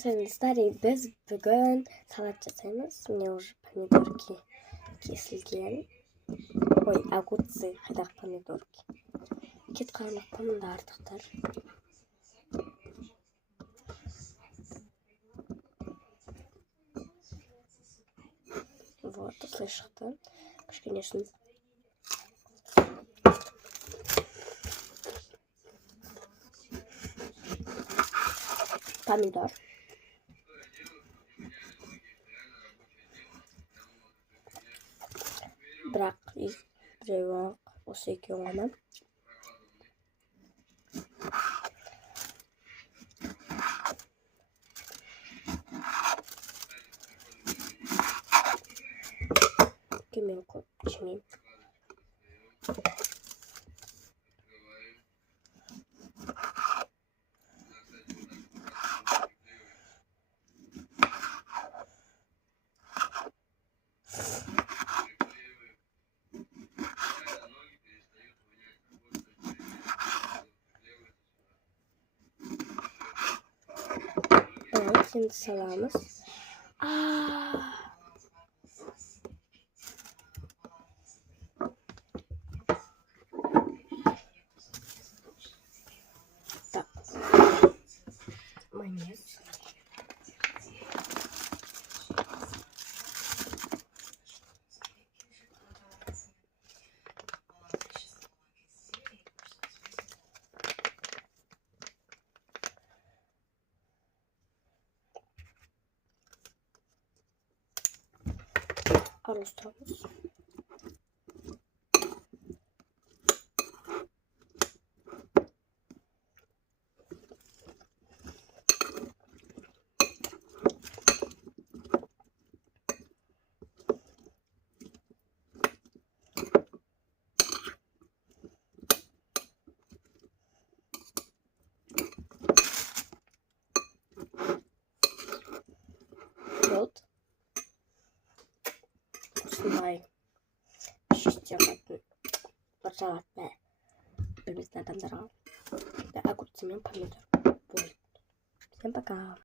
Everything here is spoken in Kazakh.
сегодня старый без веган салат жасаймас. Мне уже помидорки кислые. Ой, огурцы, хайдах помидорки. Кит кармак помидор тахтар. Вот, слышишь, да? Конечно. Помидор. Бірақ біреуі осы екеуі ғана. Мен көп жемеймін. Şimdi salamız. Так. Майонез. Арустрамыз. Вот. Осындай шестен салатты білмейтін адамдарға огурцы мен помидор. Всем пока.